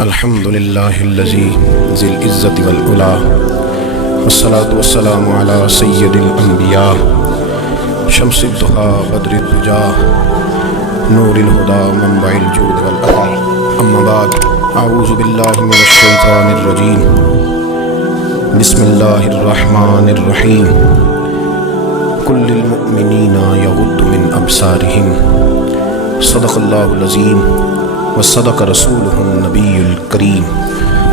الحمد لله الذي ذي العزة والعلا والصلاة والسلام على سيد الأنبياء شمس الضحى بدر الدجى نور الهدى منبع الجود والعطاء أما بعد أعوذ بالله من الشيطان الرجيم بسم الله الرحمن الرحيم كل المؤمنين يغض من أبصارهم صدق الله العظيم وصدق رسوله النبي الكريم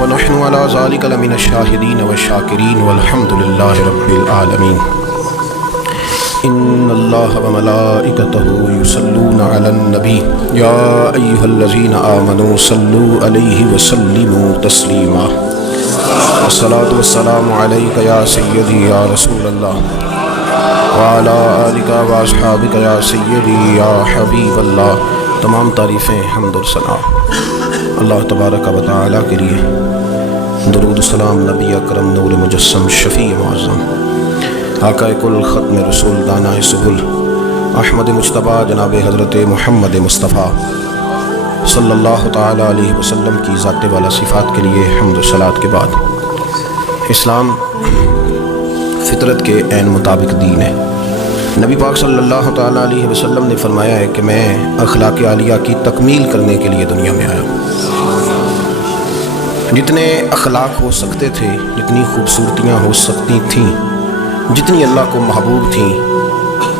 ونحن على ذلك لمن الشاهدين والشاكرين والحمد لله رب العالمين إن الله وملائكته يصلون على النبي يا أيها الذين آمنوا صلوا عليه وسلموا تسليما والصلاة والسلام عليك يا سيدي يا رسول الله وعلى آلك وأصحابك يا سيدي يا حبيب الله. تمام تعریفیں حمد و ثنا اللہ تبارک و تعالیٰ کے لیے. درود السلام نبی اکرم نور مجسم شفیع معظم آقا کل ختم رسول دانہ سبل احمد مجتبیٰ جناب حضرت محمد مصطفیٰ صلی اللہ تعالیٰ علیہ وسلم کی ذات والا صفات کے لیے حمد و صلات کے بعد، اسلام فطرت کے عین مطابق دین ہے. نبی پاک صلی اللہ تعالیٰ علیہ وسلم نے فرمایا ہے کہ میں اخلاق عالیہ کی تکمیل کرنے کے لیے دنیا میں آیا ہوں. جتنے اخلاق ہو سکتے تھے، جتنی خوبصورتیاں ہو سکتی تھیں، جتنی اللہ کو محبوب تھیں،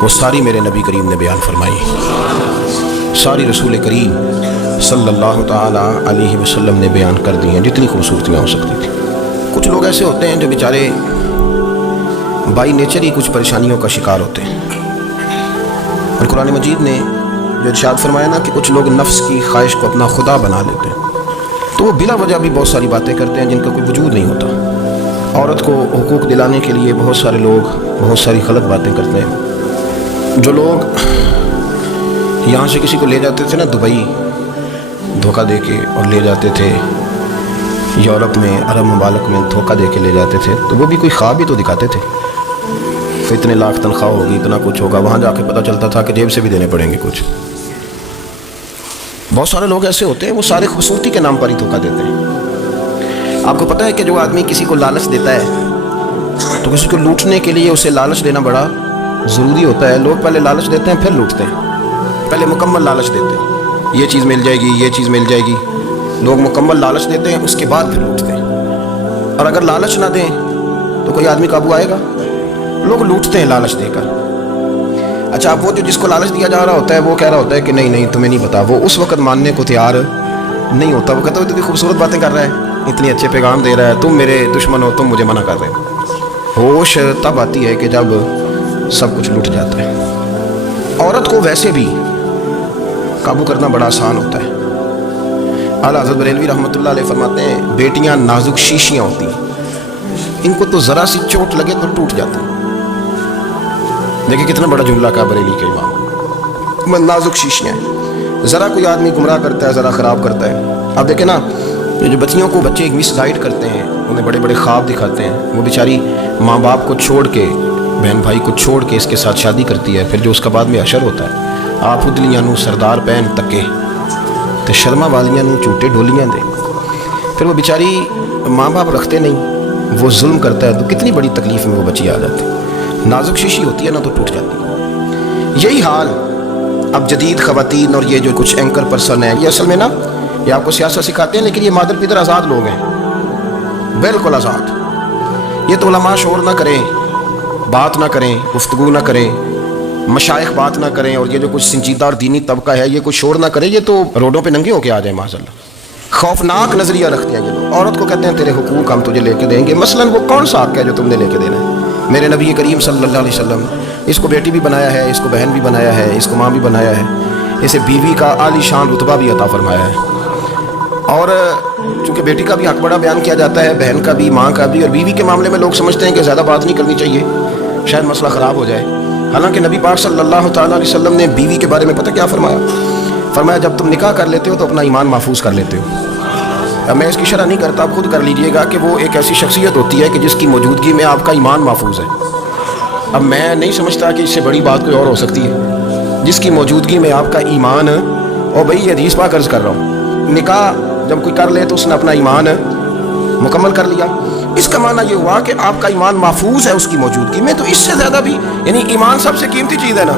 وہ ساری میرے نبی کریم نے بیان فرمائی. ساری رسول کریم صلی اللہ تعالیٰ علیہ وسلم نے بیان کر دی ہیں جتنی خوبصورتیاں ہو سکتی تھیں. کچھ لوگ ایسے ہوتے ہیں جو بیچارے بائی نیچر ہی کچھ پریشانیوں کا شکار ہوتے ہیں. اور قرآن مجید نے جو ارشاد فرمایا نا کہ کچھ لوگ نفس کی خواہش کو اپنا خدا بنا لیتے ہیں، تو وہ بلا وجہ بھی بہت ساری باتیں کرتے ہیں جن کا کوئی وجود نہیں ہوتا. عورت کو حقوق دلانے کے لیے بہت سارے لوگ بہت ساری غلط باتیں کرتے ہیں. جو لوگ یہاں سے کسی کو لے جاتے تھے نا دبئی دھوکہ دے کے، اور لے جاتے تھے یورپ میں، عرب ممالک میں دھوکہ دے کے لے جاتے تھے، تو وہ بھی کوئی خواب ہی تو دکھاتے تھے. اتنے لاکھ تنخواہ ہوگی، اتنا کچھ ہوگا. وہاں جا کے پتہ چلتا تھا کہ جیب سے بھی دینے پڑیں گے کچھ. بہت سارے لوگ ایسے ہوتے ہیں وہ سارے خوبصورتی کے نام پر ہی دھوکہ دیتے ہیں. آپ کو پتہ ہے کہ جو آدمی کسی کو لالچ دیتا ہے تو کسی کو لوٹنے کے لیے اسے لالچ دینا بڑا ضروری ہوتا ہے. لوگ پہلے لالچ دیتے ہیں پھر لوٹتے ہیں. پہلے مکمل لالچ دیتے ہیں، یہ چیز مل جائے گی، یہ چیز مل جائے گی. لوگ مکمل لالچ دیتے ہیں، اس کے بعد پھر لوٹتے ہیں. اور اگر لالچ نہ دیں تو کوئی آدمی قابو آئے گا؟ لوگ لوٹتے ہیں لالچ دے کر. اچھا، اب وہ جو جس کو لالچ دیا جا رہا ہوتا ہے وہ کہہ رہا ہوتا ہے کہ نہیں نہیں تمہیں نہیں پتا. وہ اس وقت ماننے کو تیار نہیں ہوتا. وہ کہتا ہے اتنی خوبصورت باتیں کر رہا ہے، اتنے اچھے پیغام دے رہا ہے، تم میرے دشمن ہو، تم مجھے منع کر رہے ہو. ہوش تب آتی ہے کہ جب سب کچھ لٹ جاتا ہے. عورت کو ویسے بھی قابو کرنا بڑا آسان ہوتا ہے. اعلیٰ حضرت بریلوی رحمۃ اللہ علیہ فرماتے ہیں بیٹیاں نازک شیشیاں ہوتی ہیں، ان کو تو ذرا سی چوٹ لگے تو ٹوٹ جاتی ہیں. دیکھیں کتنا بڑا جملہ کہا بریلی کے امام. نازک شیشیاں ہیں. ذرا کوئی آدمی گمراہ کرتا ہے، ذرا خراب کرتا ہے. اب دیکھیں نا، یہ جو بچیوں کو بچے مس گائیڈ کرتے ہیں، انہیں بڑے بڑے خواب دکھاتے ہیں، وہ بیچاری ماں باپ کو چھوڑ کے، بہن بھائی کو چھوڑ کے اس کے ساتھ شادی کرتی ہے. پھر جو اس کا بعد میں حشر ہوتا ہے، آپ ادلیاں نو سردار پہن تکے تے شرما والیاں نو چوٹے ڈولیاں دے. پھر وہ بیچاری ماں باپ رکھتے نہیں، وہ ظلم کرتا ہے، تو کتنی بڑی تکلیف میں وہ بچی آ جاتی ہے. نازک شیشی ہوتی ہے نا تو ٹوٹ جاتی ہے. یہی حال اب جدید خواتین اور یہ جو کچھ اینکر پرسن ہیں، یہ اصل میں نا یہ آپ کو سیاست سکھاتے ہیں، لیکن یہ مادر پیدر آزاد لوگ ہیں، بالکل آزاد. یہ تو علماء شور نہ کریں، بات نہ کریں، گفتگو نہ کریں، مشائخ بات نہ کریں، اور یہ جو کچھ سنجیدہ اور دینی طبقہ ہے یہ کچھ شور نہ کرے، یہ تو روڈوں پہ ننگے ہو کے آ جائیں معاذ اللہ. خوفناک نظریہ رکھتے ہیں یہ لوگ. عورت کو کہتے ہیں تیرے حقوق ہم تجھے لے کے دیں گے. مثلاً وہ کون سا حق ہے جو تم نے لے کے دینا ہے؟ میرے نبی کریم صلی اللہ علیہ وسلم اس کو بیٹی بھی بنایا ہے، اس کو بہن بھی بنایا ہے، اس کو ماں بھی بنایا ہے، اسے بیوی کا عالی شان رتبہ بھی عطا فرمایا ہے. اور چونکہ بیٹی کا بھی حق بڑا بیان کیا جاتا ہے، بہن کا بھی، ماں کا بھی. اور بیوی کے معاملے میں لوگ سمجھتے ہیں کہ زیادہ بات نہیں کرنی چاہیے، شاید مسئلہ خراب ہو جائے. حالانکہ نبی پاک صلی اللہ تعالیٰ علیہ وسلم نے بیوی کے بارے میں پتہ کیا فرمایا؟ فرمایا جب تم نکاح کر لیتے ہو تو اپنا ایمان محفوظ کر لیتے ہو. اب میں اس کی شرح نہیں کرتا، آپ خود کر لیجئے گا کہ وہ ایک ایسی شخصیت ہوتی ہے کہ جس کی موجودگی میں آپ کا ایمان محفوظ ہے. اب میں نہیں سمجھتا کہ اس سے بڑی بات کوئی اور ہو سکتی ہے، جس کی موجودگی میں آپ کا ایمان. اور بھائی یہ حدیث پاک عرض کر رہا ہوں، نکاح जब कोई कर ले तो उसने अपना ईमान मुकम्मल कर लिया। इसका माना ये हुआ कि आपका ईमान महफूज है उसकी मौजूदगी में। तो इससे ज़्यादा भी, यानी ईमान सबसे कीमती चीज़ है ना,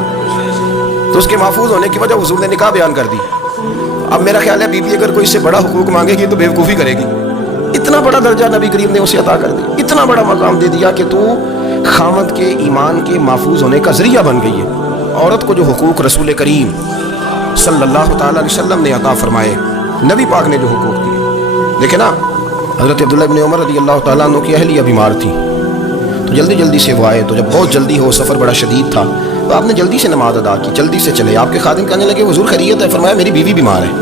तो उसके महफूज होने की वजह हुजूर ने निकाह बयान कर दी। अब मेरा ख्याल है बीवी अगर कोई इससे बड़ा हुकूक मांगेगी तो बेवकूफ़ी करेगी। इतना बड़ा दर्जा नबी करीम ने उसे अता कर दिया, इतना बड़ा मकाम दे दिया कि तू खामद के ईमान के महफूज होने का ज़रिया बन गई है। औरत को जो हुकूक रसूल करीम सल्लल्लाहु ताला अलैहि वसल्लम ने अता फरमाए, नबी पाक ने जो हुकूक दिए, देखे ना, हज़रत अब्दुल्लाह इब्न उमर रज़ी अल्लाह ताला अन्हु की अहलिया बीमार थी तो जल्दी जल्दी से वो आए। तो जब बहुत जल्दी हो, सफ़र बड़ा शदीद था, तो आपने जल्दी से नमाज अदा की, जल्दी से चले। आपके खादिम कहने लगे हुजूर खैरियत है? फरमाया मेरी बीवी बीमार है।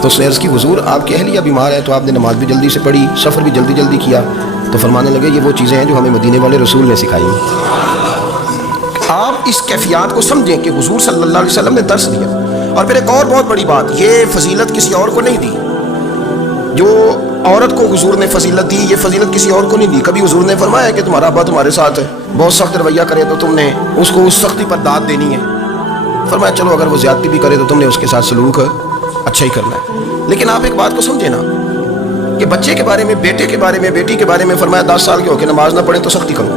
तो उसने अर्ज़ की हुजूर आपकी अहलिया बीमार है। तो आपने नमाज भी जल्दी से पढ़ी, सफ़र भी जल्दी जल्दी किया। तो फरमाने लगे ये वो चीज़ें हैं जो हमें मदीने वाले रसूल ने सिखाई। आप इस कैफियत को समझें कि हुजूर सल्लल्लाहु अलैहि वसल्लम ने दर्स दिया। और फिर एक और बहुत बड़ी बात, ये फजीलत किसी और को नहीं दी। जो औरत को हुजूर ने फजीलत दी, ये फजीलत किसी और को नहीं दी। कभी हुजूर ने फरमाया कि तुम्हारा अब्बा तुम्हारे साथ है, बहुत सख्त रवैया करे तो तुमने उसको उस सख्ती पर दाद देनी है। फरमाया चलो अगर वो ज्यादती भी करे तो तुमने उसके साथ सलूक अच्छा ही करना है। लेकिन आप एक बात को समझे ना कि बच्चे के बारे में, बेटे के बारे में, बेटी के बारे में फरमाया 10 साल के होकर नमाज ना पढ़े तो सख्ती करो,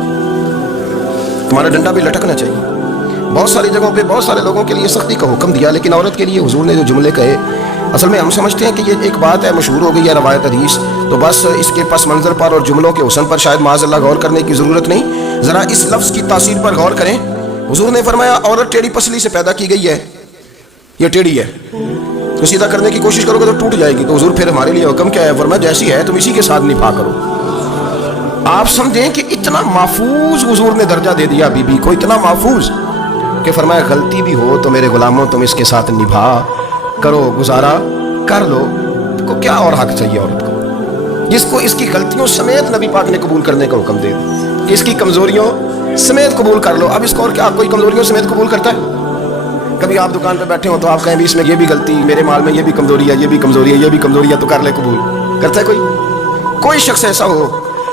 तुम्हारा डंडा भी लटकना चाहिए। बहुत सारी जगहों पे बहुत सारे लोगों के लिए सख्ती का हुक्म दिया, लेकिन औरत के लिए हुजूर ने जो जुमले कहे, असल में हम समझते हैं कि ये एक बात है, मशहूर हो गई है रवायत हदीस, तो बस इसके पस मंज़र पर और जुमलों के हुस्न पर शायद माज़अल्लाह गौर करने की ज़रूरत नहीं। ज़रा इस लफ्ज़ की तासीर पर गौर करें। हुजूर ने फरमाया औरत टेढ़ी पसली से पैदा की गई है, ये टेढ़ी है, तो सीधा करने की कोशिश करोगे तो टूट जाएगी। तो हुजूर फिर हमारे लिए हुक्म क्या है? फरमाया जैसी है तुम इसी के साथ निभा करो। आप समझें कि इतना महफूज हुजूर ने दर्जा दे दिया बीबी को, इतना महफूज कि फरमाया गलती भी हो तो मेरे गुलामों तुम इसके साथ निभा करो, गुजारा कर लो। को क्या और हक चाहिए औरत को, जिसको इसकी गलतियों समेत नबी पाक ने कबूल करने का हुक्म दे कि इसकी कमजोरियों समेत कबूल कर लो। अब इसको और क्या कोई कमजोरियों समेत कबूल करता है? कभी आप दुकान पे बैठे हो तो आप कहें भी इसमें ये भी गलती, मेरे माल में ये भी कमजोरी है, ये भी कमजोरी है, ये भी कमजोरी है, तो कर ले कबूल। करता है कोई शख्स ऐसा हो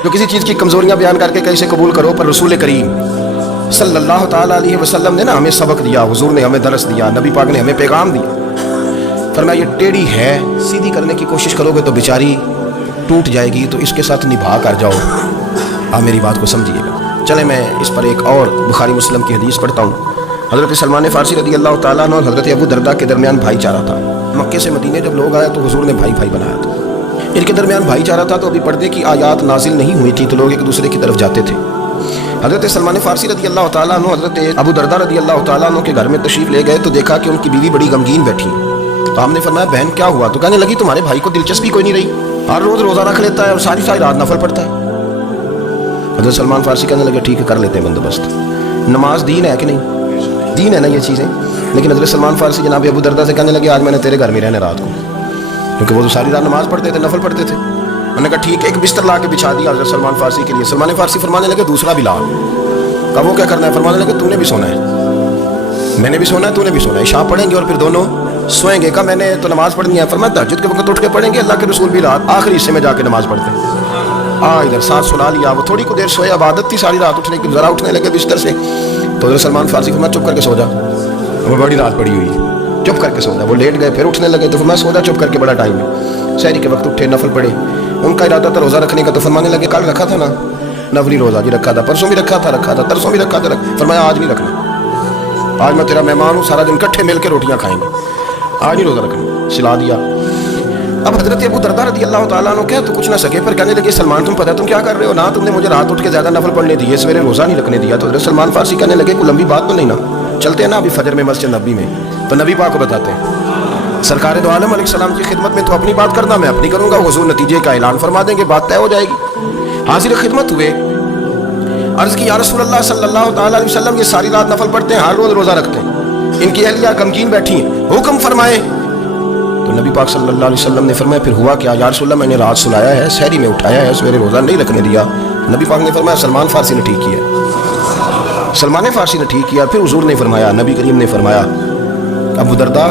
जो किसी चीज़ की कमजोरियां बयान करके कैसे कबूल करो? पर रसूल करीम सल्लल्लाहु ताला अलैहि वसल्लम ने ना हमें सबक दिया, हुजूर ने हमें दरस दिया, नबी पाक ने हमें पैगाम दिया। फरमाया ये टेढ़ी है, सीधी करने की कोशिश करोगे तो बेचारी टूट जाएगी, तो इसके साथ निभा कर जाओ। आप मेरी बात को समझिएगा। चले मैं इस पर एक और बुखारी मुस्लिम की हदीस पढ़ता हूँ। हज़रत सलमान फ़ारसी रज़ी अल्लाह ताला अन्हु और हज़रत अबू दरदा के दरमियान भाईचारा था। मक्के से मदीने जब लोग आए तो हुजूर ने भाई भाई बनाया था, इनके दरमियान भाईचारा था। तो अभी पर्दे की आयात नाजिल नहीं हुई थी, तो लोग एक दूसरे की तरफ जाते थे। हज़रत सलमान फ़ारसी रज़ी अल्लाह ताला अन्हु हज़रत अबू दरदा रज़ी अल्लाह ताला अन्हु के घर में तशरीफ़ ले गए तो देखा कि उनकी बीवी बड़ी गमगीन बैठी। तो हमने फरमाया बहन क्या हुआ? तो कहने लगी तुम्हारे भाई को दिलचस्पी कोई नहीं रही, हर रोज़ रोज़ा रख लेता है और सारी सारी रात नफल पढ़ता है। हज़रत सलमान फ़ारसी कहने लगे ठीक है कर लेते हैं बंदोबस्त। नमाज दीन है कि नहीं? दीन है ना ये चीज़ें। लेकिन हज़रत सलमान फ़ारसी जनाब अबू दरदा से कहने लगे आज मैंने तेरे घर में रहने रात को, क्योंकि वो तो सारी रात नमाज पढ़ते थे, नफल पढ़ते थे। मैंने कहा ठीक है, एक बिस्तर ला के बिछा दिया हज़रत सलमान फ़ारसी के लिए। सलमान फ़ारसी फरमाने लगे दूसरा भी ला। कब वो क्या करना है? फरमाने लगे तूने भी सोना है, मैंने भी सोना है, तूने भी सोना है, शाम पढ़ेंगे और फिर दोनों सोएंगे। कहा मैंने तो नमाज पढ़नी है। फरमाया तहज्जुद के वक्त उठ के पढ़ेंगे, अल्लाह के रसूल भी रात आखिरी हिस्से में जाके नमाज पढ़ते हैं। इधर साथ सुना लिया, वो थोड़ी को देर सोए, अब आदत थी सारी रात उठने की, ज़रा उठने लगे बिस्तर से। तो हज़रत सलमान फ़ारसी फरमाया चुप करके सो जा, वो बड़ी रात पड़ी हुई है, चुप करके सो जा। वो लेट गए, फिर उठने लगे। तो फरमाया सो जा चुप करके, बड़ा टाइम है। सहरी के वक्त उठे, नफल पढ़े। उनका इरादा था रोज़ा रखने का। तो फरमाने लगे कल रखा था ना नफली रोज़ा जी, रखा था, परसों भी रखा था, तरसों भी रखा था। फरमाया आज नहीं रखना, आज मैं तेरा मेहमान हूँ, सारा दिन इकट्ठे मिल के रोटियाँ खाएंगे, आज नहीं रोज़ा रखना। सिला दिया। अब हज़रत अबू दरदा रज़ी अल्लाह ताला अन्हु क्या तो कुछ ना सके, पर कहने लगे सलमान तुम पता है तुम क्या कर रहे हो? ना तुमने मुझे रात उठ के ज़्यादा नफल पढ़ने दिए, सवेरे रोज़ा नहीं रखने दिया। तो हज़रत सलमान फ़ारसी कहने लगे कोई लंबी बात तो नहीं ना, चलते हैं ना अभी फजर में मस्जिद नबी में, तो नबी पाक को बताते हैं। सरकार दो आलम अलैहिस्सलाम की खिदमत में तो अपनी बात करना, मैं अपनी करूँगा, हुजूर नतीजे का ऐलान फरमा देंगे, बात तय हो जाएगी। हाजिर खिदमत हुए, अर्ज़ की या रसूलल्लाह सल्लल्लाहु ताला अलैहि वसल्लम ये सारी रात नफल पढ़ते हैं, हर रोज़ रोज़ा रखते हैं, इनकी अहलिया गमगीन बैठी हैं, हुक्म फरमाए। तो नबी पाक सल्लल्लाहु अलैहि वसल्लम ने फरमाया फिर हुआ क्या? या रसूलल्लाह मैंने रात सुलाया है, सहरी में उठाया है, सवेरे रोज़ा नहीं रखने दिया। नबी पाक ने फरमाया सलमान फ़ारसी ने ठीक किया, सलमान फ़ारसी ने ठीक किया। फिर हुजूर ने फरमाया, नबी करीम ने फरमाया अबू दरदा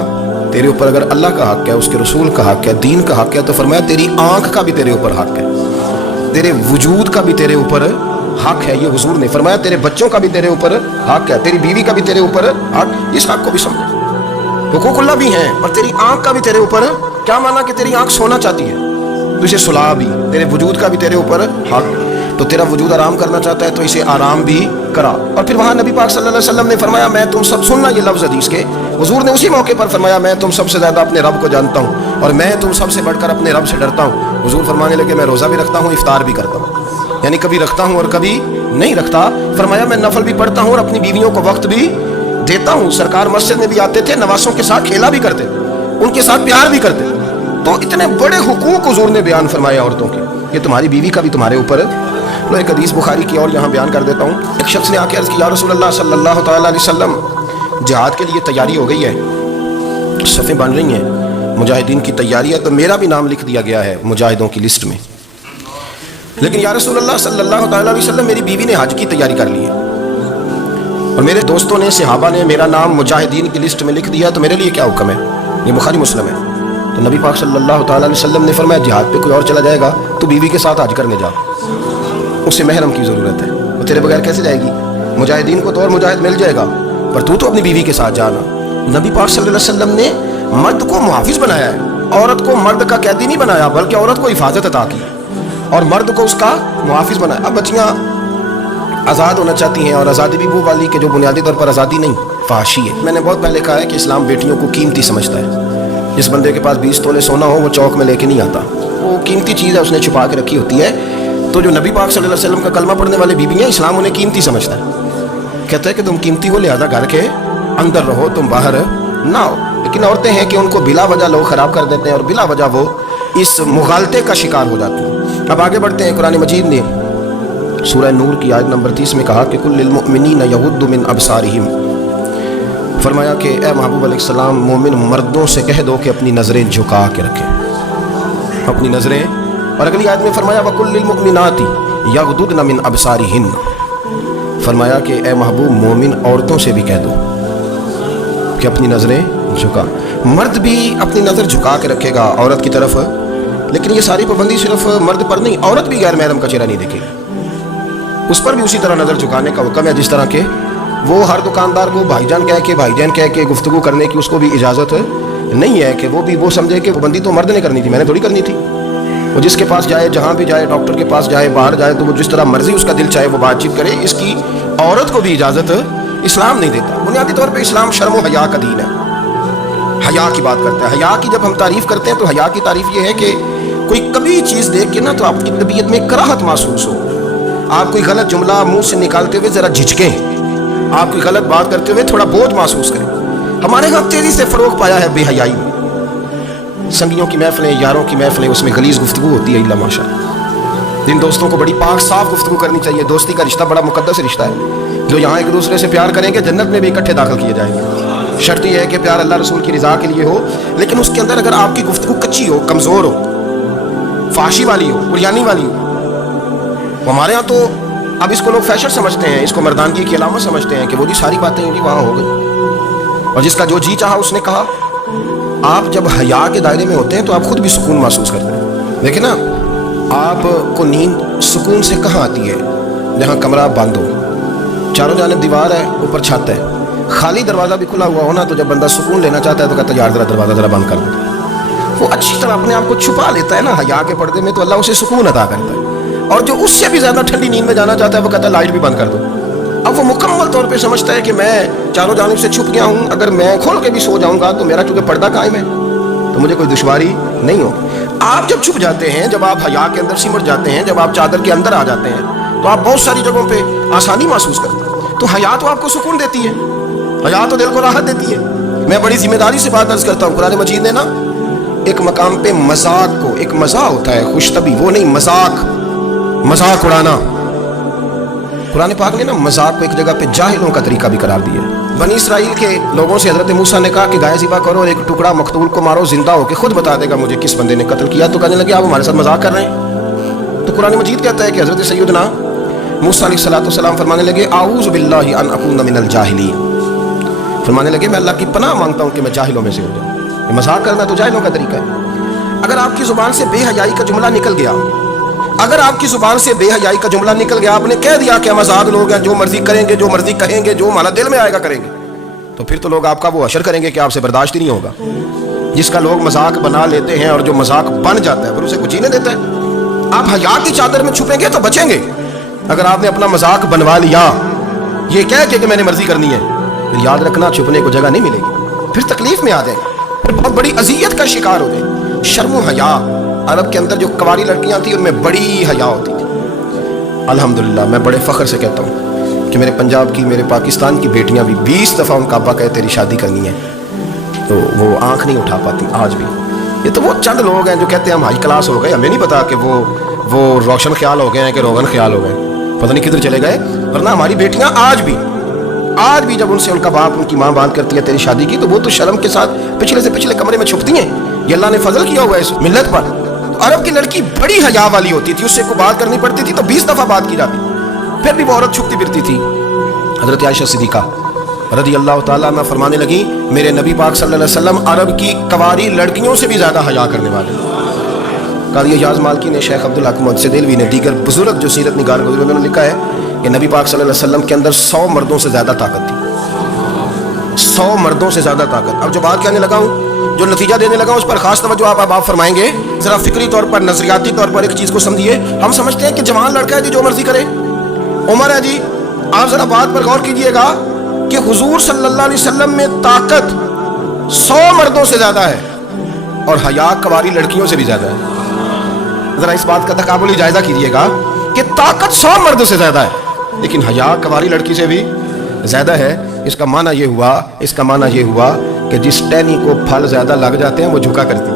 तेरे ऊपर अगर अल्लाह का हक है, उसके रसूल का हक है, दीन का हक है, तो फरमाया तेरी आँख का भी तेरे ऊपर हक है, तेरे वजूद का भी तेरे ऊपर हक है। ये हुजूर ने फरमाया तेरे बच्चों का भी तेरे ऊपर हक है, तेरी बीवी का भी तेरे ऊपर हक। इस हक को भी समझो, हुकूकुल्लाह भी हैं, पर तेरी आँख का भी तेरे ऊपर क्या माना कि तेरी आंख सोना चाहती है तो इसे सुला भी, तेरे वजूद का भी तेरे ऊपर हक, तो तेरा वजूद आराम करना चाहता है तो इसे आराम भी करा। और फिर वहाँ नबी पाक सल्लल्लाहु अलैहि वसल्लम ने फरमाया मैं तुम सब, सुनना ये लफ्ज़ हदीस के, हुजूर ने उसी मौके पर फरमाया मैं तुम सबसे ज़्यादा अपने रब को जानता हूँ और मैं तुम सबसे बढ़कर अपने रब से डरता हूँ। हुजूर फरमाने लगे मैं रोज़ा भी रखता हूँ, इफ्तार भी करता हूँ, यानी कभी रखता हूँ और कभी नहीं रखता। फरमाया मैं नफल भी पढ़ता हूँ और अपनी बीवियों को वक्त भी देता हूँ। सरकार मस्जिद में भी आते थे, नवासों के साथ खेला भी करते, उनके साथ प्यार भी करते। तो इतने बड़े हुकूक हुजूर ने बयान फरमाया औरतों के, ये तुम्हारी बीवी का भी तुम्हारे ऊपर। लो एक हदीस बुखारी की और यहाँ बयान कर देता हूँ। एक शख्स ने आके अर्ज़ की या रसूलल्लाह सल्लल्लाहु तआला अलैहि वसल्लम, जिहाद के लिए तैयारी हो गई है, सफ़ें बन रही हैं, मुजाहिदीन की तैयारी है, तो मेरा भी नाम लिख दिया गया है मुजाहिदों की लिस्ट में, लेकिन या रसूलल्लाह सल्लल्लाहु तआला अलैहि वसल्लम मेरी बीवी ने हज की तैयारी कर ली है और मेरे दोस्तों ने, सहाबा ने मेरा नाम मुजाहिदीन की लिस्ट में लिख दिया, तो मेरे लिए क्या हुक्म है? ये बुखारी मुस्लिम है। तो नबी पाक सल्लल्लाहु तआला अलैहि वसल्लम ने फरमाया जिहाद पे कोई और चला जाएगा तो बीवी के साथ हज करने जा, उसे महरम की ज़रूरत है, वो तेरे बगैर कैसे जाएगी? मुजाहिदीन को तो और मुजाहिद मिल जाएगा, पर तू तो अपनी बीवी के साथ जाना। नबी पाक सल्लल्लाहु अलैहि वसल्लम ने मर्द को मुहाफिज बनाया है, औरत को मर्द का कैदी नहीं बनाया, बल्कि औरत को हिफाजत अता की और मर्द को उसका मुहाफिज बनाया। अब बच्चियाँ आज़ाद होना चाहती हैं और आज़ादी भी वो वाली कि जो बुनियादी तौर पर आज़ादी नहीं, फाशी है। मैंने बहुत पहले कहा है कि इस्लाम बेटियों को कीमती समझता है। जिस बंदे के पास 20 तोले सोना हो वो चौक में लेके नहीं आता, वो कीमती चीज़ है, उसने छुपा के रखी होती है। तो जो नबी पाक सल्लल्लाहु अलैहि वसल्लम का कलमा पढ़ने वाले बीबियाँ, इस्लाम उन्हें कीमती समझता है, कहता है कि तुम कीमती हो लिहाजा घर के अंदर रहो, तुम बाहर ना हो। लेकिन औरतें हैं कि उनको बिला वजह लोग ख़राब कर देते हैं और बिला वजह वो इस मुगालते का शिकार हो जाती हैं। अब आगे बढ़ते हैं। कुरान मजीद ने सूरह नूर की आयत नंबर 30 में कहा कि कुल्लिल मुमिनीना यगुद्दु मिन अबसारिहिम, फरमाया कि ए महबूब अलैहिस्सलाम मोमिन मर्दों से कह दो कि अपनी नज़रें झुका के रखें, अपनी नज़रें। और अगली आयत में फरमाया वकुल्लिल मुमिनाती यगुद्दुना मिन अबसारिहिन, फरमाया कि ए महबूब मोमिन औरतों से भी कह दो कि अपनी नज़रें झुका। मर्द भी अपनी नज़र झुका के रखेगा औरत की तरफ, लेकिन ये सारी पाबंदी सिर्फ मर्द पर नहीं, औरत भी गैर महरम का चेहरा नहीं देखेगी, उस पर भी उसी तरह नज़र झुकाने का हुक्म है जिस तरह के वो हर दुकानदार को भाईजान कह के गुफ्तगू करने की उसको भी इजाज़त नहीं है कि वो भी वो समझे कि पाबंदी तो मर्द ने करनी थी, मैंने थोड़ी करनी थी। वो जिसके पास जाए, जहाँ भी जाए, डॉक्टर के पास जाए, बाहर जाए, तो वो जिस तरह मर्जी उसका दिल चाहे वो बातचीत करे, इसकी औरत को भी इजाज़त इस्लाम नहीं देता। बुनियादी तौर पर इस्लाम शर्म व हया का दीन है, हया की बात करता है। हया की जब हम तारीफ़ करते हैं तो हया की तारीफ़ ये है कि कोई कभी चीज़ देख के ना तो आपकी तबीयत में कराहत महसूस हो, आप कोई गलत जुमला मुंह से निकालते हुए ज़रा झिझकें, आप कोई गलत बात करते हुए थोड़ा बोझ महसूस करें। हमारे यहाँ तेज़ी से फ़रोग पाया है बेहयाई में। संगियों की महफिलें, यारों की महफिलें, उसमें गलीज़ गुफ्तगू होती है, इल्ला माशा। जिन दोस्तों को बड़ी पाक साफ गुफ्तगू करनी चाहिए। दोस्ती का रिश्ता बड़ा मुकद्दस रिश्ता है। जो यहाँ एक दूसरे से प्यार करेंगे जन्नत में भी इकट्ठे दाखिल किए जाएंगे। शर्त यह है कि प्यार अल्लाह रसूल की रज़ा के लिए हो, लेकिन उसके अंदर अगर आपकी गुफ्तगू कच्ची हो, कमज़ोर हो, फाशी वाली हो, उरियानी वाली हो। हमारे यहाँ तो अब इसको लोग फैशन समझते हैं, इसको मर्दानगी की अलामत समझते हैं कि वो जी सारी बातें जी वहाँ हो गई और जिसका जो जी चाहा उसने कहा। आप जब हया के दायरे में होते हैं तो आप खुद भी सुकून महसूस करते हैं। देखिए ना, आपको नींद सुकून से कहाँ आती है? जहाँ कमरा बंद हो, चारों जानिब दीवार है, ऊपर छत है, खाली दरवाज़ा भी खुला हुआ हो ना, तो जब बंदा सुकून लेना चाहता है तो कहता है यार ज़रा दरवाज़ा ज़रा बंद कर दो। वो अच्छी तरह अपने आप को छुपा लेता है ना हया के पर्दे में, तो अल्लाह उसे सुकून अता करता है। और जो उससे भी ज़्यादा ठंडी नींद में जाना चाहता है वो कहता है लाइट भी बंद कर दो। अब वो मुकम्मल तौर पे समझता है कि मैं चारों जानिब से छुप गया हूँ, अगर मैं खोल के भी सो जाऊँगा तो मेरा चूँकि पर्दा कायम है तो मुझे कोई दुश्वारी नहीं हो। आप जब छुप जाते हैं, जब आप हया के अंदर सिमट जाते हैं, जब आप चादर के अंदर आ जाते हैं, तो आप बहुत सारी जगहों पर आसानी महसूस करते हैं। तो हया तो आपको सुकून देती है, हया तो दिल को राहत देती है। मैं बड़ी जिम्मेदारी से बात अर्ज करता हूँ। कुरान मजीद ने ना एक मकाम पे मजाक को, एक मजा होता है खुशतबी, वो नहीं मजाक उड़ाना। कुरान पाक ने ना मजाक को एक जगह पे जाहिलों का तरीका भी करार दिया। बनी इसराइल के लोगों से हजरत मूसा ने कहा कि गाय ज़िबा करो और एक टुकड़ा मकतूल को मारो, जिंदा होकर खुद बता देगा मुझे किस बंदे ने कत्ल किया। तो कहने लगे आप हमारे साथ मजाक कर रहे हैं। तो कुरान मजीद कहता है कि हजरत सैयदना मूसा अलैहिस्सलाम फरमाने लगे आऊज़ु बिल्लाहि अन अकूना मिनल जाहिलीन, फरमाने लगे मैं अल्लाह की पनाह मांगता हूँ कि मैं जाहिलों में से हो जाऊँ। मजाक करना तो जाहिलों का तरीका है। अगर आपकी ज़ुबान से बेहयाई का जुमला निकल गया, अगर आपकी ज़ुबान से बेहयाई का जुमला निकल गया, आपने कह दिया कि हम आज़ाद लोग हैं, जो मर्जी करेंगे, जो मर्जी कहेंगे, जो हमारा दिल में आएगा करेंगे, तो फिर तो लोग आपका वो अशर करेंगे कि आपसे बर्दाश्त ही नहीं होगा। جس کا لوگ مذاق بنا لیتے ہیں اور جو مذاق بن جاتا ہے پھر اسے کوئی جینے دیتا ہے؟ آپ حیا کی چادر میں چھپیں گے تو بچیں گے. اگر آپ نے اپنا مذاق بنوا لیا یہ کہہ کے کہ میں نے مرضی کرنی ہے، پھر یاد رکھنا چھپنے کو جگہ نہیں ملے گی، پھر تکلیف میں آ جائے گا، پھر بہت بڑی اذیت کا شکار ہو جائے. شرم و حیا، عرب کے اندر جو کنواری لڑکیاں تھیں ان میں بڑی حیا ہوتی تھی. الحمدللہ میں بڑے فخر سے کہتا ہوں کہ میرے پنجاب کی، میرے پاکستان کی بیٹیاں بھی 20 دفعہ ان کا ابا کہے تیری شادی کرنی ہے تو وہ آنکھ نہیں اٹھا پاتی آج بھی. یہ تو وہ چند لوگ ہیں جو کہتے ہیں ہم ہائی کلاس ہو گئے، ہمیں نہیں پتا کہ وہ روشن خیال ہو گئے ہیں کہ روغن خیال ہو گئے، پتہ نہیں کدھر چلے گئے. ورنہ ہماری بیٹیاں آج بھی جب ان سے ان کا باپ ان کی ماں بات کرتی ہے تیری شادی کی تو وہ تو شرم کے ساتھ پچھلے سے پچھلے کمرے میں چھپتی ہیں. یہ اللہ نے فضل کیا ہوا ہے اس ملت پر. تو عرب کی لڑکی بڑی حیا والی ہوتی تھی، اس سے کوئی بات کرنی پڑتی تھی تو 20 دفعہ بات کی جاتی، پھر بھی وہ عورت چھپتی پھرتی تھی. حضرت عائشہ صدیقہ رضی اللہ تعالیٰ عنہ فرمانے لگی میرے نبی پاک صلی اللہ علیہ وسلم عرب کی کنواری لڑکیوں سے بھی زیادہ حیا کرنے والے. قاضی اعجاز مالکی نے، شیخ عبدالحق محدث دہلوی نے، دیگر بزرگ جو سیرت نگار گزرے انہوں نے لکھا ہے کہ نبی پاک صلی اللہ علیہ وسلم کے اندر 100 مردوں سے زیادہ طاقت تھی. 100 مردوں سے زیادہ طاقت. اب جو بات کہنے لگا ہوں، جو نتیجہ دینے لگا ہوں، اس پر خاص توجہ آپ فرمائیں گے. ذرا فکری طور پر، نظریاتی طور پر ایک چیز کو سمجھیے. ہم سمجھتے ہیں کہ جوان لڑکا ہے جی جو مرضی کرے، عمر ہے جی. آپ ذرا بات پر غور کیجئے گا کہ حضور صلی اللہ علیہ وسلم میں طاقت 100 مردوں سے زیادہ ہے اور حیا کنواری لڑکیوں سے بھی زیادہ ہے. ذرا اس بات کا تقابلی جائزہ کیجئے گا کہ طاقت 100 مردوں سے زیادہ ہے لیکن حیا کنواری لڑکی سے بھی زیادہ ہے. اس کا معنی یہ ہوا کہ جس ٹہنی کو پھل زیادہ لگ جاتے ہیں وہ جھکا کرتی.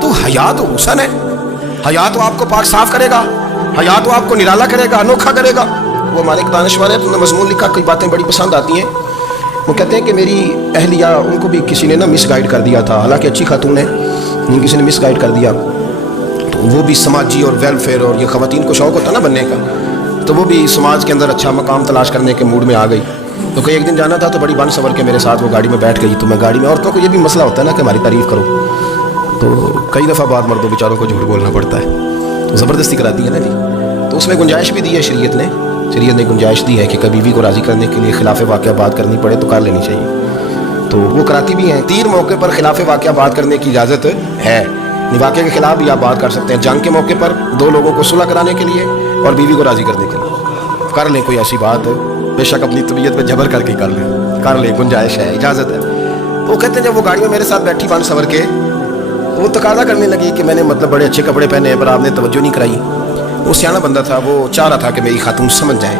تو حیا تو حسن ہے، حیا تو آپ کو پاک صاف کرے گا، حیا تو آپ کو نرالا کرے گا، انوکھا کرے گا. وہ ہمارے ایک دانشور ہے، انہوں نے مضمون لکھا، کئی باتیں بڑی پسند آتی ہیں. وہ کہتے ہیں کہ میری اہلیہ، ان کو بھی کسی نے مس گائیڈ کر دیا تھا، حالانکہ اچھی خاتون ہے، کسی نے مس گائیڈ کر دیا. تو وہ بھی سماجی اور ویلفیئر، اور یہ خواتین کو شوق ہوتا نا بننے کا، تو وہ بھی سماج کے اندر اچھا مقام تلاش کرنے کے موڈ میں آ گئی. تو کوئی ایک دن جانا تھا تو بڑی بن سور کے میرے ساتھ وہ گاڑی میں بیٹھ گئی. تو میں گاڑی میں، عورتوں کو یہ بھی مسئلہ ہوتا ہے نا کہ ہماری تعریف کرو، تو کئی دفعہ بعد مردوں بیچاروں کو جھوٹ بولنا پڑتا ہے، تو زبردستی کراتی ہے نا جی. تو اس میں گنجائش بھی دی ہے شریعت نے گنجائش دی ہے کہ کبھی بیوی کو راضی کرنے کے لیے خلاف واقعہ بات کرنی پڑے تو کر لینی چاہیے. تو وہ کراتی بھی ہیں. 3 موقع پر خلاف واقعہ بات کرنے کی اجازت ہے. واقعے کے خلاف بھی آپ بات کر سکتے ہیں. جنگ کے موقع پر 2 لوگوں کو صلح کرانے کے لیے اور بیوی کو راضی کرنے کے لیے کر لیں کوئی ایسی بات، بے شک اپنی طبیعت پہ جبر کر کے کر لیں، گنجائش ہے، اجازت ہے. وہ کہتے ہیں جب وہ گاڑی میں میرے ساتھ بیٹھی بن سور کے، وہ تقاضا کرنے لگی کہ میں نے بڑے اچھے کپڑے پہنے ہیں پر آپ نے توجہ نہیں کرائی. وہ سیاںا بندہ تھا، وہ چاہ رہا تھا کہ میری خاتون سمجھ جائے.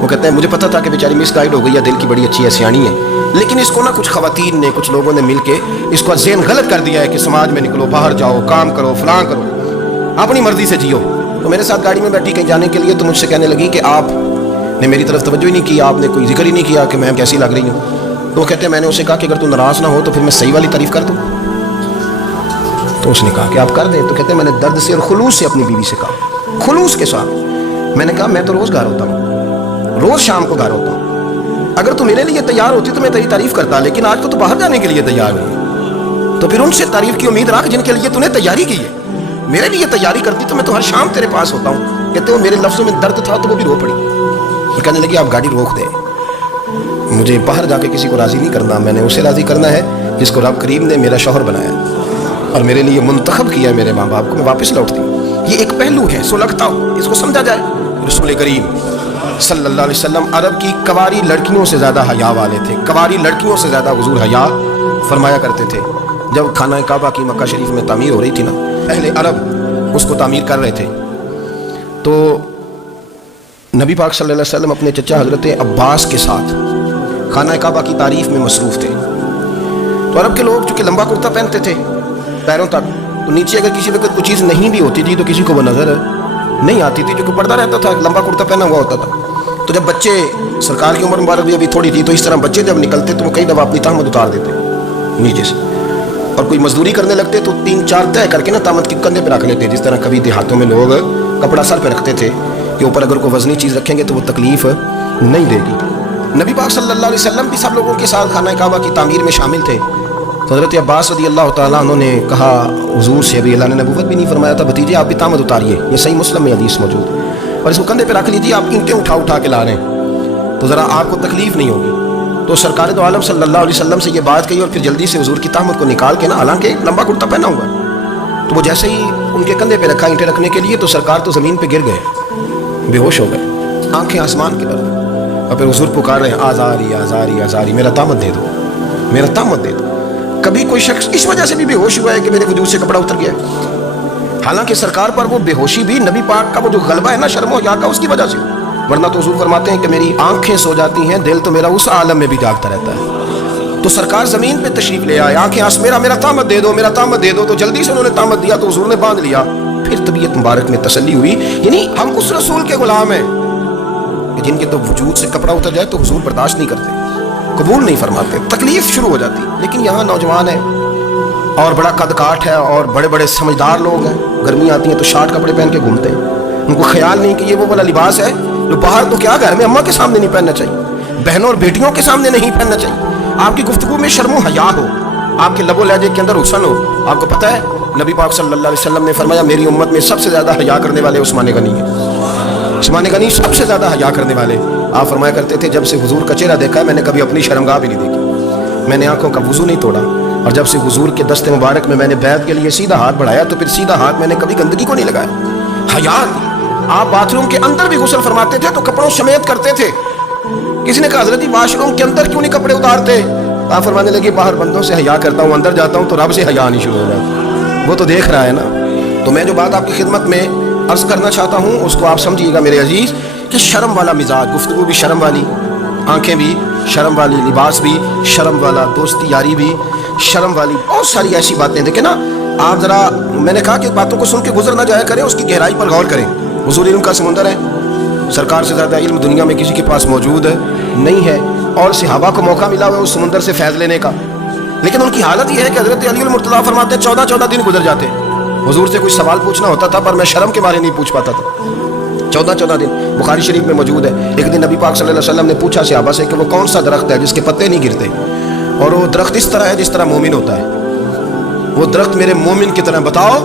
وہ کہتے ہیں مجھے پتا تھا کہ بیچاری مس گائیڈ ہو گئی ہے، دل کی بڑی اچھی ہے، سیاਣੀ ہے، لیکن اس کو کچھ خواتین نے، کچھ لوگوں نے مل کے اس کو ذہن غلط کر دیا ہے کہ سماج میں نکلو، باہر جاؤ، کام کرو، فلاں کرو، اپنی مرضی سے جیو. تو میرے ساتھ گاڑی میں بیٹھی کہیں جانے کے لیے، تو مجھ سے کہنے لگی کہ آپ نے میری طرف توجہ ہی نہیں کی، آپ نے کوئی ذکر ہی نہیں کیا کہ میں کیسی لگ رہی ہوں. تو وہ کہتے ہیں میں نے اسے کہا کہ اگر تو ناراض نہ ہو تو پھر میں صحیح والی تعریف کر دوں. تو اس نے کہا کہ آپ کر دیں. تو کہتے ہیں میں نے درد سے اور خلوص سے اپنی بیوی سے کہا، خلوص کے ساتھ میں نے کہا میں تو روز گھر ہوتا ہوں، روز شام کو گھر ہوتا ہوں، اگر تو میرے لیے تیار ہوتی تو میں تیری تعریف کرتا، لیکن آج تو باہر جانے کے لیے تیار نہیں، تو پھر ان سے تعریف کی امید رکھ جن کے لیے تو نے تیاری کی ہے. میرے لیے تیاری کرتی تو میں تو ہر شام تیرے پاس ہوتا ہوں. کہتے ہو میرے لفظوں میں درد تھا تو وہ بھی رو پڑی. وہ کہنے لگی آپ گاڑی روک دیں، مجھے باہر جا کے کسی کو راضی نہیں کرنا، میں نے اسے راضی کرنا ہے جس کو رب کریم نے میرا شوہر بنایا اور میرے لیے منتخب کیا ہے میرے ماں باپ کو. میں واپس لوٹتی ہوں. یہ ایک پہلو ہے سلگتا ہو، اس کو سمجھا جائے. رسول کریم صلی اللہ علیہ وسلم عرب کی کنواری لڑکیوں سے زیادہ حیا والے تھے. کنواری لڑکیوں سے زیادہ حضور حیا فرمایا کرتے تھے. جب خانہ کعبہ کی مکہ شریف میں تعمیر ہو رہی تھی نا، اہل عرب اس کو تعمیر کر رہے تھے، تو نبی پاک صلی اللہ علیہ وسلم اپنے چچا حضرت عباس کے ساتھ خانہ کعبہ کی تعریف میں مصروف تھے. تو عرب کے لوگ چونکہ لمبا کرتا پہنتے تھے پیروں تک، تو نیچے اگر کسی وقت کوئی چیز نہیں بھی ہوتی تھی تو کسی کو وہ نظر نہیں آتی تھی، کیونکہ پردہ رہتا تھا، لمبا کرتا پہنا ہوا ہوتا تھا. تو جب بچے، سرکار کی عمر مبارک بھی ابھی تھوڑی تھی، تو اس طرح بچے جب نکلتے تو وہ کئی دفعہ اپنی تہمت اتار دیتے نیچے سے، اور کوئی مزدوری کرنے لگتے تو 3-4 طے کر کے نا تہمت کے کندھے پہ رکھ لیتے. جس طرح کبھی دیہاتوں میں لوگ کپڑا سر پہ رکھتے تھے کہ اوپر اگر کوئی وزنی چیز رکھیں گے تو وہ تکلیف نہیں دے گی. نبی پاک صلی اللہ علیہ وسلم بھی سب لوگوں کے ساتھ خانہ کعبہ کی تعمیر میں شامل تھے. تو حضرت عباس رضی اللہ تعالیٰ عنہ نے کہا حضور سے، ابھی اللہ نے نبوت بھی نہیں فرمایا تھا، بھتیجے آپ بھی تہمت اتاریے، یہ صحیح مسلم میں حدیث موجود ہے، اور اس کو کندھے پہ رکھ لیجیے، آپ اینٹیں اٹھا کے لا رہے ہیں تو ذرا آپ کو تکلیف نہیں ہوگی. تو सरकार दो आलम सल्लल्लाहु अलैहि वसल्लम से ये बात कही और फिर जल्दी से हुजूर की तहमत को निकाल के ना, हालांकि लंबा कुर्ता पहना हुआ है, तो वो जैसे ही उनके कंधे पे रखा ईंटें रखने के लिए, तो सरकार तो ज़मीन पे गिर गए, बेहोश हो गए, आंखें आसमान की तरफ। और फिर हुजूर पुकार रहे हैं, आज़ारी आज़ारी आज़ारी, मेरा तामत दे दो, मेरा तामत दे दो। कभी कोई शख्स इस वजह से भी बेहोश हुआ है कि मेरे वजूद से कपड़ा उतर गया है? हालांकि सरकार पर वो बेहोशी भी नबी पाक का वो जो गलबा है ना शर्म या का, उसकी वजह से, वरना तो हुजूर फरमाते हैं कि मेरी आंखें सो जाती हैं, दिल तो मेरा उस आलम में भी जागता रहता है। तो सरकार ज़मीन पे तशरीफ ले आए, आंखें आस, मेरा तामत दे दो, मेरा तामत दे दो। तो जल्दी से उन्होंने तामत दिया, तो हुजूर ने बांध लिया। फिर तबीयत मुबारक में तसल्ली हुई, यानी हम उस रसूल के गुलाम हैं कि जिनके तो वजूद से कपड़ा उतर जाए तो हुजूर बर्दाश्त नहीं करते, कबूल नहीं फरमाते, तकलीफ शुरू हो जाती। लेकिन यहाँ नौजवान है और बड़ा कद काठ है और बड़े बड़े समझदार लोग हैं, गर्मी आती है तो शार्ट कपड़े पहन के घूमते हैं। उनको ख्याल नहीं कि ये वो वाला लिबास है जो बाहर तो क्या घर में अम्मा के सामने नहीं पहनना चाहिए, बहनों और बेटियों के सामने नहीं पहनना चाहिए। आपकी गुफ्तगू में शर्म हया हो, आपके लबो लहजे के अंदर हुस्न हो। आपको पता है नबी पाक सल्लल्लाहु अलैहि वसल्लम ने फरमाया, मेरी उम्मत में सबसे ज़्यादा हया करने वाले उस्मान गनी है। उस्मान गनी सबसे ज़्यादा हया करने वाले। आप फरमाया करते थे, जब से हुजूर का चेहरा देखा है मैंने कभी अपनी शर्मगाह भी नहीं देखी, मैंने आंखों का वुजू नहीं तोड़ा, और जब से हुजूर के दस्ते मुबारक में मैंने बैत के लिए सीधा हाथ बढ़ाया तो फिर सीधा हाथ मैंने कभी गंदगी को नहीं लगाया। हया। आप बाथरूम के अंदर भी गुस्ल फरमाते थे तो कपड़ों समेत करते थे। किसी ने कहा, हज़रत जी वाशरूम के अंदर क्यों नहीं कपड़े उतारते? आप फरमाने लगे, बाहर बंदों से हया करता हूँ, अंदर जाता हूँ तो रब से हया नहीं शुरू हो जाता, वो तो देख रहा है ना। तो मैं जो बात आपकी खिदमत में अर्ज करना चाहता हूँ उसको आप समझिएगा मेरे अजीज, कि शर्म वाला मिजाज, गुफ्तगू भी शर्म वाली, आंखें भी शर्म वाली, लिबास भी शर्म वाला, दोस्ती यारी भी शर्म वाली, बहुत सारी ऐसी बातें। देखें ना आप ज़रा, मैंने कहा कि बातों को सुन के गुजर ना जाया करें, उसकी गहराई पर गौर करें। हुजूर इल्म का समुंदर है, सरकार से ज़्यादा इल्म दुनिया में किसी के पास मौजूद नहीं है, और सहाबा को मौका मिला हुआ उस समुंदर से फैज़ लेने का। लेकिन उनकी हालत यह है कि हज़रत अली मुर्तज़ा फरमाते हैं 14-14 दिन गुजर जाते। हुजूर से कुछ सवाल पूछना होता था पर मैं शर्म के बारे नहीं पूछ पाता था। 14-14 दिन बुखारी शरीफ में मौजूद है। एक दिन नबी पाक सल्लल्लाहु अलैहि वसल्लम ने पूछा सहाबा से कि वो कौन सा दरख्त है जिसके पत्ते नहीं गिरते, और वो दरख्त इस तरह है जिस तरह मोमिन होता है, वो दरख्त मेरे मोमिन की तरह बताओ।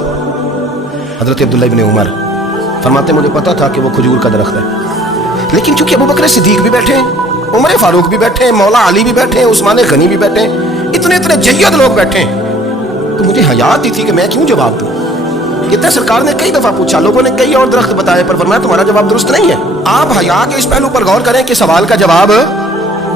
हज़रत अब्दुल्लाह इब्न उमर फरमाते मुझे पता था कि वो खजूर का दरख्त है, लेकिन चूंकि अबू बकर सिद्दीक भी बैठे हैं, उमर फारूक भी बैठे हैं, मौला अली भी बैठे हैं, उस्मान गनी भी बैठे हैं, इतने इतने जय्यद लोग बैठे हैं, तो मुझे हया आती थी कि मैं क्यों जवाब दूं। कहते हैं सरकार ने कई दफ़ा पूछा, लोगों ने कई और दरख्त बताए, पर फरमाया तुम्हारा जवाब दुरुस्त नहीं है। आप हया के इस पहलू पर गौर करें कि सवाल का जवाब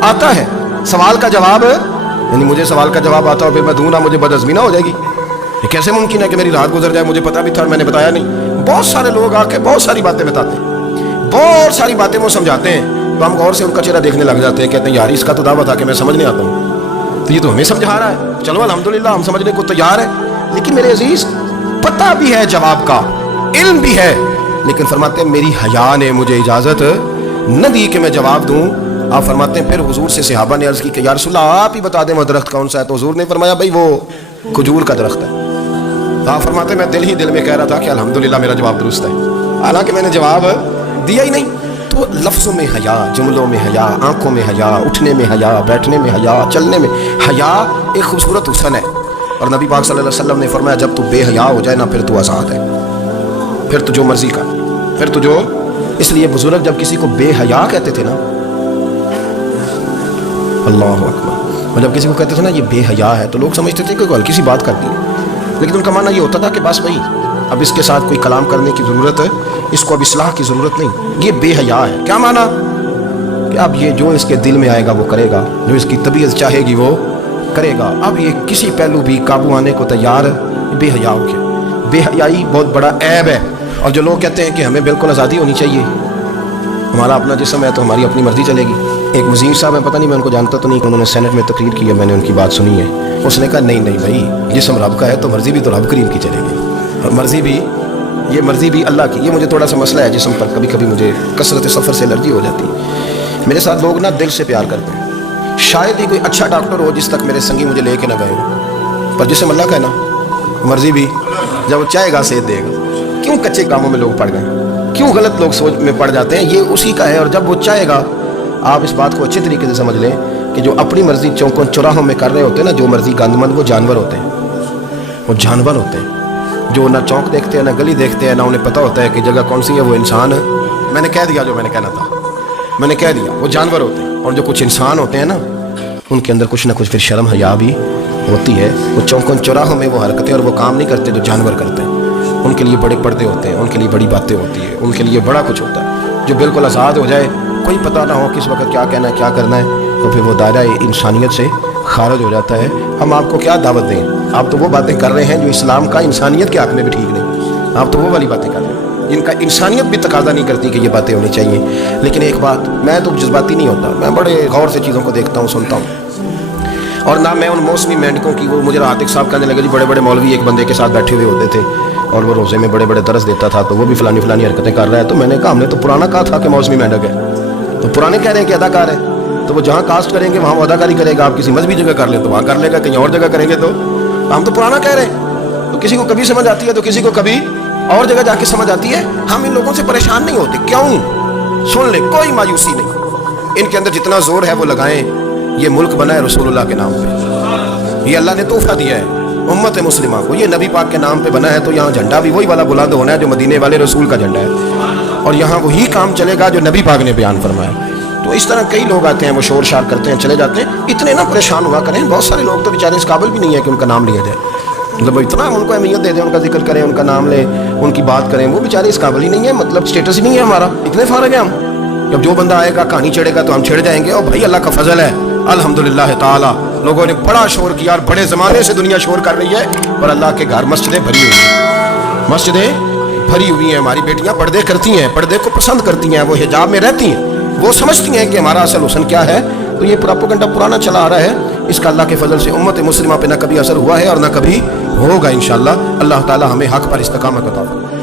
आता है, सवाल का जवाब, यानी मुझे सवाल का जवाब आता हो फिर मैं दूं ना, मुझे बदअज़मी ना हो जाएगी। ये कैसे मुमकिन है कि मेरी रात गुजर जाए, मुझे पता भी था और मैंने बताया नहीं। बहुत सारे लोग आके बहुत सारी बातें बताते हैं, बहुत सारी बातें वो समझाते हैं, तो हम गौर से उनका चेहरा देखने लग जाते हैं, कहते हैं यार इसका तो दावा था कि मैं समझ नहीं आता हूँ, तो ये तो हमें समझा रहा है, चलो अल्हम्दुलिल्लाह हम समझने को तैयार है। लेकिन मेरे अजीज पता भी है जवाब का, इल्म भी है, लेकिन फरमाते हैं मेरी हया ने मुझे इजाज़त न दी कि मैं जवाब दूँ। आप फरमाते हैं फिर हुजूर से सहाबा ने अर्ज़ की कि या रसूल अल्लाह आप ही बता दें वो दरख्त कौन सा है। तो हुजूर ने फरमाया भाई वो खजूर का दरख्त है। आप फरमाते हैं मैं दिल ही दिल में कह रहा था कि अल्हम्दुलिल्लाह मेरा जवाब दुरुस्त है, हालांकि मैंने जवाब दिया ही नहीं। तो लफ्ज़ों में हया, जुमलों में हया, आंखों में हया, उठने में हया, बैठने में हया, चलने में हया एक खूबसूरत हुस्न है। और नबी पाक सल्लल्लाहु अलैहि वसल्लम ने फरमाया जब तू बेहया हो जाए ना फिर तू आज़ाद है, फिर तू जो मर्जी का, फिर तू जो। इसलिए बुजुर्ग जब किसी को बेहया कहते थे ना, अल्लाह अकबर, और जब किसी को कहते थे ना ये बेहया है तो लोग समझते थे कि हल्की सी बात कर दी, लेकिन उनका मानना ये होता था कि बस भाई अब इसके साथ कोई कलाम करने की ज़रूरत है, इसको अब इस्लाह की ज़रूरत नहीं, ये बेहया है। क्या माना कि अब ये जो इसके दिल में आएगा वो करेगा, जो इसकी तबीयत चाहेगी वो करेगा, अब ये किसी पहलू भी काबू आने को तैयार बेहया हो गया। बेहयाई बहुत बड़ा ऐब है। और जो लोग कहते हैं कि हमें बिल्कुल आज़ादी होनी चाहिए, हमारा अपना जिस्म है तो हमारी अपनी मर्जी चलेगी। एक वज़ीर साहब है, पता नहीं मैं उनको जानता तो नहीं, उन्होंने सेनेट में तकरीर की है, मैंने उनकी बात सुनी है। उसने कहा नहीं नहीं भाई जिस्म रब का है तो मर्जी भी तो रब करीम की चलेगी, और मर्जी भी ये मर्जी भी अल्लाह की। ये मुझे थोड़ा सा मसला है जिस्म पर, कभी कभी मुझे कसरत सफ़र से एलर्जी हो जाती है। मेरे साथ लोग ना दिल से प्यार करते हैं, शायद ही कोई अच्छा डॉक्टर हो जिस तक मेरे संगी मुझे लेके ना गए, पर जिसम अल्लाह का है ना, मर्जी भी जब वो चाहेगा सेहत देगा। क्यों कच्चे कामों में लोग पड़ गए, क्यों गलत लोग सोच में पड़ जाते हैं, ये उसी का है। और जब वो चाहेगा, आप इस बात को अच्छे तरीके से समझ लें कि जो अपनी मर्जी चौकों चौराहों में कर रहे होते हैं ना, जो मर्जी गंदमंद, वो जानवर होते हैं, वो जानवर होते हैं जो ना चौक देखते हैं ना गली देखते हैं, ना उन्हें पता होता है कि जगह कौन सी है। वो इंसान, मैंने कह दिया जो मैंने कहना था, मैंने कह दिया, वो जानवर होते हैं। और जो कुछ इंसान होते हैं ना, ان کے اندر کچھ نہ کچھ پھر شرم حیا بھی ہوتی ہے. وہ چوکوں چوراہوں میں وہ حرکتیں اور وہ کام نہیں کرتے جو جانور کرتے ہیں. ان کے لیے بڑے پردے ہوتے ہیں, ان کے لیے بڑی باتیں ہوتی ہیں, ان کے لیے بڑا کچھ ہوتا ہے. جو بالکل آزاد ہو جائے, کوئی پتہ نہ ہو کس وقت کیا کہنا ہے کیا کرنا ہے, تو پھر وہ دائرہ انسانیت سے خارج ہو جاتا ہے. ہم آپ کو کیا دعوت دیں؟ آپ تو وہ باتیں کر رہے ہیں جو اسلام کا انسانیت کے حق میں بھی ٹھیک نہیں. آپ تو وہ والی باتیں کر رہے ہیں جن کا انسانیت بھی تقاضا نہیں کرتی کہ یہ باتیں ہونی چاہیے. لیکن ایک بات, میں تو جذباتی نہیں ہوتا, میں بڑے غور سے چیزوں کو دیکھتا ہوں, سنتا ہوں. اور نہ میں ان موسمی مینڈکوں کی, وہ مجھے عاطف صاحب کہنے لگے جی بڑے بڑے مولوی ایک بندے کے ساتھ بیٹھے ہوئے ہوتے تھے اور وہ روزے میں بڑے بڑے درس دیتا تھا, تو وہ بھی فلانی فلانی حرکتیں کر رہا ہے. تو میں نے کہا ہم نے تو پرانا کہا تھا کہ موسمی مینڈک ہے, تو پرانے کہہ رہے ہیں کہ اداکار ہے, تو وہ جہاں کاسٹ کریں گے وہاں وہ اداکاری کرے گا. آپ کسی مذہبی جگہ کر لیں تو وہاں کر لے گا, کہیں اور جگہ کریں گے تو ہم تو پرانا کہہ رہے ہیں. تو کسی کو کبھی سمجھ آتی ہے تو کسی کو کبھی اور جگہ جا کے سمجھ آتی ہے. ہم ان لوگوں سے پریشان نہیں ہوتے. کیوں؟ سن لیں, کوئی مایوسی نہیں. ان کے اندر جتنا زور ہے وہ لگائیں. یہ ملک بنا ہے رسول اللہ کے نام پہ, یہ اللہ نے تحفہ دیا ہے امت مسلمہ کو. یہ نبی پاک کے نام پہ بنا ہے, تو یہاں جھنڈا بھی وہی والا بلند ہونا ہے جو مدینے والے رسول کا جھنڈا ہے, اور یہاں وہی کام چلے گا جو نبی پاک نے بیان فرمایا. تو اس طرح کئی لوگ آتے ہیں, وہ شور شار کرتے ہیں, چلے جاتے ہیں. اتنے نہ پریشان ہوا کریں. بہت سارے لوگ تو بیچارے اس قابل بھی نہیں ہے کہ ان کا نام لیا جائے. مطلب اتنا ان کو اہمیت دے دیں, ان کا ذکر کریں, ان کا نام لیں, ان کی بات کریں. وہ بیچارے اس قابل ہی نہیں ہے, مطلب اسٹیٹس ہی نہیں ہے ہمارا. اتنے فارغ ہیں ہم. جب جو بندہ آئے گا کہانی چھڑے گا تو ہم چھڑ جائیں گے. اور بھائی اللہ کا فضل ہے الحمدللہ تعالی, لوگوں نے بڑا شور کیا اور بڑے زمانے سے دنیا شور کر رہی ہے, اور اللہ کے گھر مسجدیں بھری ہوئی ہیں. مسجدیں بھری ہوئی ہیں. ہماری بیٹیاں پردے کرتی ہیں, پردے کو پسند کرتی ہیں, وہ حجاب میں رہتی ہیں, وہ سمجھتی ہیں کہ ہمارا اصل حسن کیا ہے. تو یہ پراپوگنڈا پرانا چلا آ رہا ہے. اس کا اللہ کے فضل سے امت مسلمہ پہ نہ کبھی اثر ہوا ہے اور نہ کبھی ہوگا انشاءاللہ. اللہ تعالی ہمیں حق پر استقامت عطا فرمائے.